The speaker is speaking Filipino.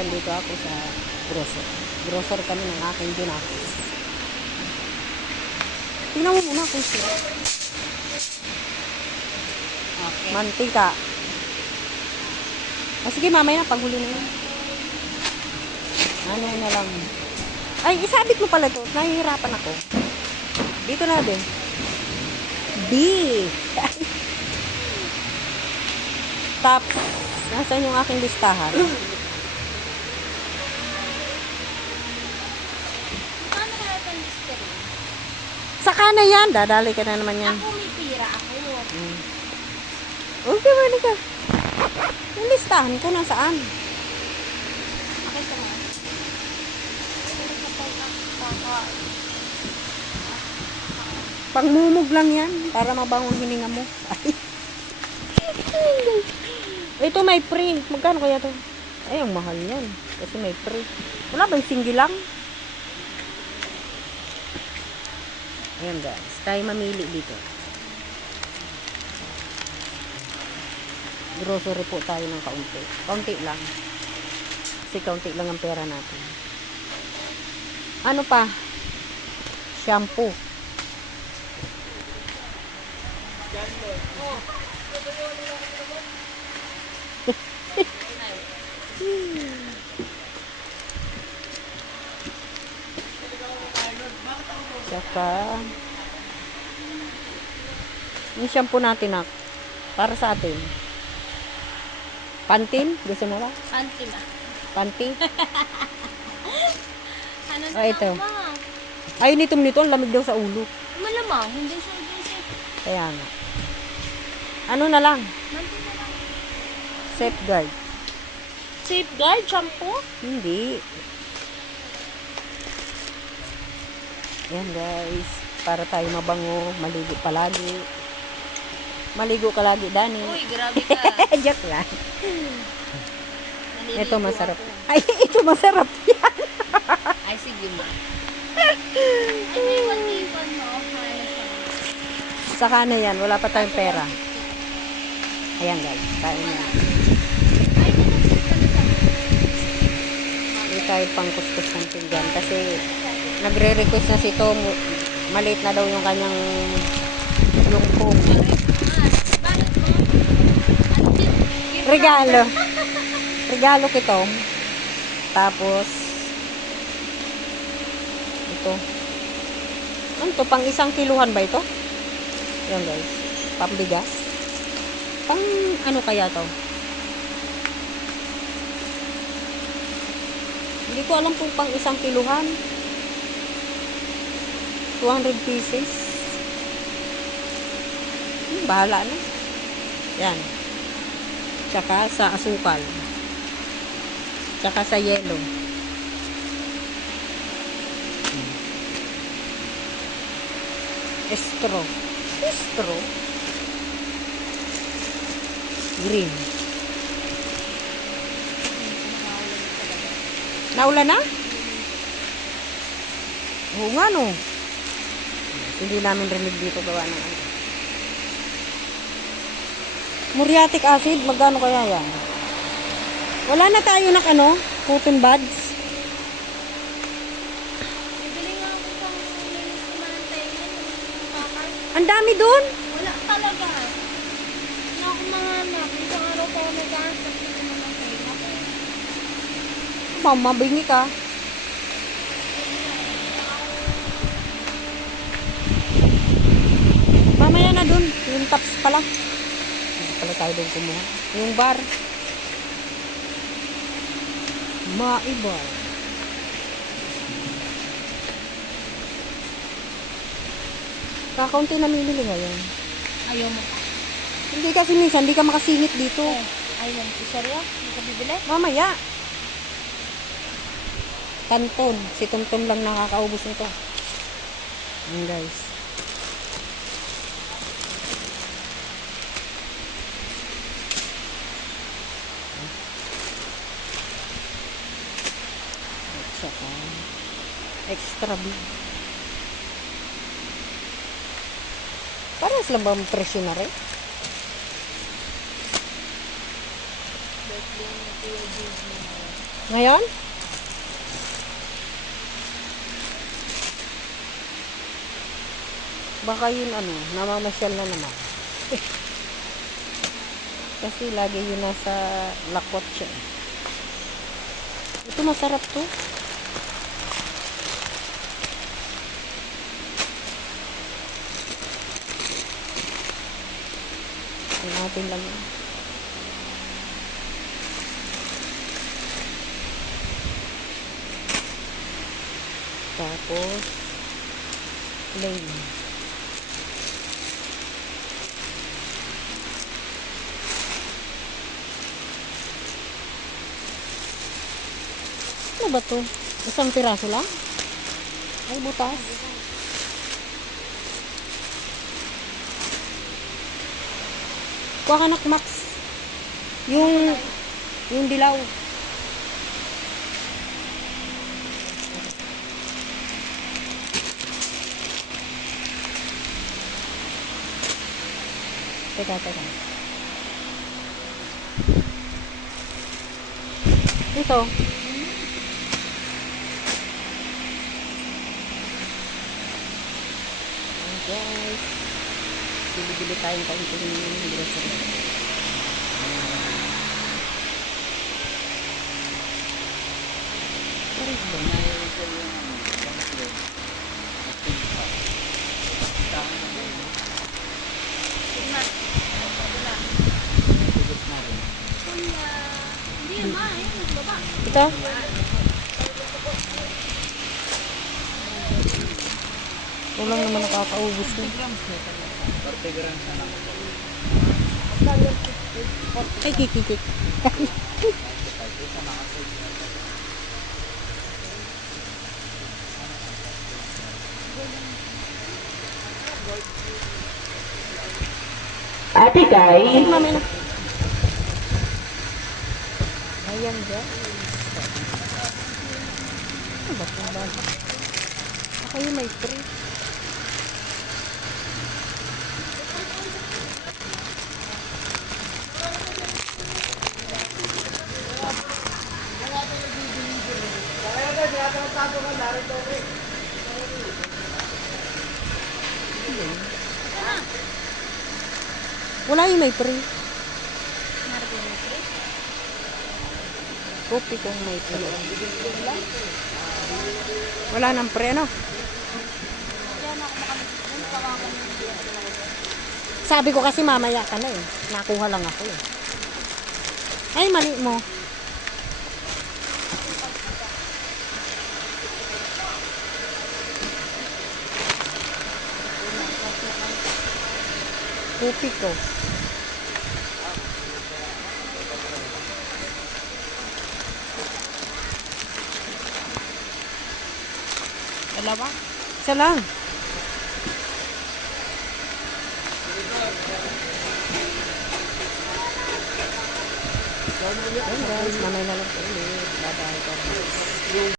minsan dito ako sa grocer. Grocer kami ng aking ginakos. Tingnan mo muna kung sira. Okay. Mantika. Sige, mamaya na, paghuli na yun. Ano na lang. Ay, isabit mo pala ito. Nahihirapan ako. Dito na din. B. Tapos, nasaan yung aking listahan? Paano kaya ito ang mystery? Saka na yan. Dadali ka na naman yan. Ako may pira ako. Okay, mali ka. Yung listahan ko nasaan? Okay sa mga. Pangmumog lang yan. Para mabangon hininga mo. Ay. Ito may free. Magkano kaya to? Ay, ang mahal yan. Kasi may free. Wala ba yung single lang? Ayan guys. Tayo mamili dito. Grocery po tayo ng kaunti. Kaunti lang. Kasi kaunti lang ang pera natin. Ano pa? Shampoo. Saka yung shampoo natin para sa atin. Pantin? Gusto mo ba? Anti na. Panty? Ano na Ah, ito. Ma? Ay, nito, ang lamig daw sa ulo. Malamang, hindi siya Kaya nga. Ano na lang? Manti na lang. Safeguard. Safeguard shampoo? Hindi. Yan guys. Para tayo mabango. Maligo palagi. Maligo ka lagi, Dani. Uy, grabe ka. Joke lang. Naliligo Ito masarap. ako. Ay, ito masarap yan. Ay, sige ma. Ay, may iwan mo. Okay na siya. Saka na yan. Wala pa tayong pera. Ayan guys. Tayo na. Ay, nanasip ka na sa Hindi tayo pang kuskus ng pinggan. Kasi nagre-request na si Tom. Maliit na daw yung kanyang lungkong. Bakit mo? Ang tip. Regalo. Regalo kay Tom. Tapos ito. Ano to? Pang 1 kiluhan ba ito? Yan guys. Pambigas. Pang ano kaya to? Hindi ko alam kung pang 1 kiluhan. 200 pieces. Bahala na. Yan. Tsaka sa asukal. Tsaka sa yelo. Estro. Estro. Green. Naulan na? Oo nga no. Hindi namin rinig dito gawa ng ano. Muriatic acid, magkano kaya yan? Wala na tayo ng ano, cotton buds. Bibili nga ako pang linis ni Manantay yan. Ang dami dun. Wala talaga. Wala akong mga anak. Isang araw pa ako nag-aansak sa Manantay. Mama, bingi ka. Mamaya na dun. Yung tops pala. Hindi pala tayo dun kumuha. Yung bar. Maibar. Kakaunti na mimili ngayon. Ayaw mo. Hindi kasi minsan, hindi ka makasingit dito. Ayaw mo. Seryo? Hindi ka bibili? Mamaya. Kanton. Si Tumtum lang nakakaubos nito. Ayan guys. At saka extra big. Parehas lang ba ang presyo na rin? Ngayon? Baka yun ano, namamasyal na naman. Kasi lagi yun nasa lakot siya. Ito masarap to. Yan natin lang yun. Tapos plain. Ano ba to? Isang piraso lang? Ay, butas. Kuha ka nak Max. Yung dilaw. Teka. Ito. Guys, bili-bili tayong kaunting grocery. Hindi, ma. Ayun, nasa baba. Ito? Walang naman nakakaubos na. 40 grams na lang. Ay, kikikik. Ate Kai, Mami na. Ayan dyan. Ano ba ito ba? Ako yung may free. Wala yung may free. Kopi kung may free. Wala nang free, ano? Sabi ko kasi mamaya ka na eh. Nakuha lang ako eh. Ay, mali mo. Kopi ko. Dalawa? Isa lang. Ayan guys, mamay na lang po ulit. Bye-bye.